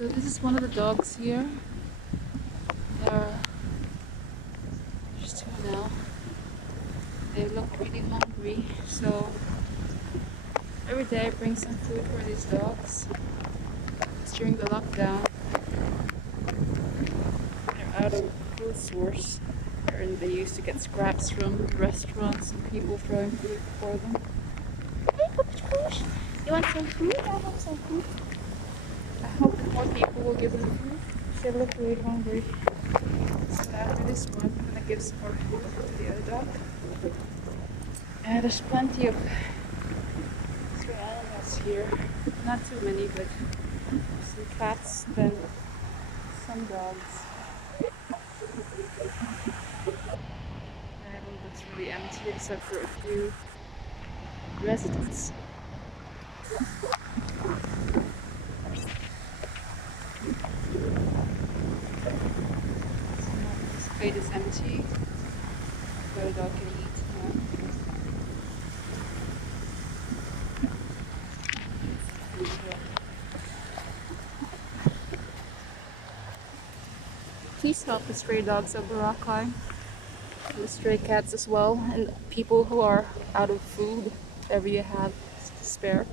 So this is one of the dogs here. There's two now. They look really hungry, so every day I bring some food for these dogs. It's during the lockdown. They're out of food source, and they used to get scraps from restaurants and people throwing food for them. Hey, push! You want some food? I have some food. I hope that more people will give them food. They look really hungry. So after this one, I'm gonna give some more food to the other dog. And there's plenty of stray animals here. Not too many, but some cats and some dogs. The island looks really empty except for a few residents. This plate is empty, but the dog can eat now. Please help the stray dogs of Boracay, the stray cats as well, and people who are out of food, whatever you have to spare.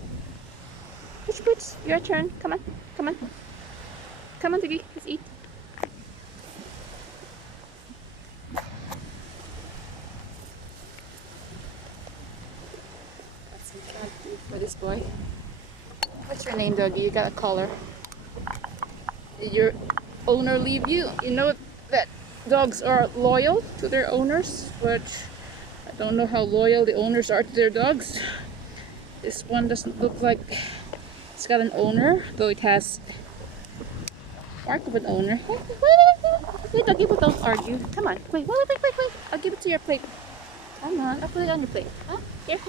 Push, push, your turn. Come on, come on. Come on, Tiggy, let's eat. That's some cat food for this boy. What's your name, doggy? You got a collar. Did your owner leave you? You know that dogs are loyal to their owners, but I don't know how loyal the owners are to their dogs. This one doesn't look like it's got an owner, though it has mark of an owner. Wait, doggy, but don't argue. Come on, wait. I'll give it to your plate. Come on, I'll put it on your plate. Huh? Here.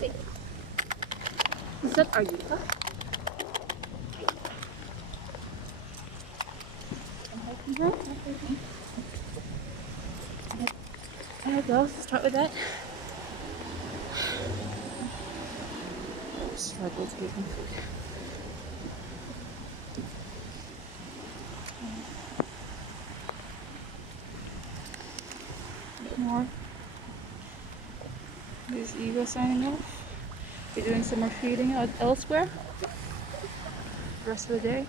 Take. Let's not argue, huh? There we go. Start with that. Struggle to give them food. More. This is Ego signing off. We're doing some more feeding out elsewhere. The rest of the day.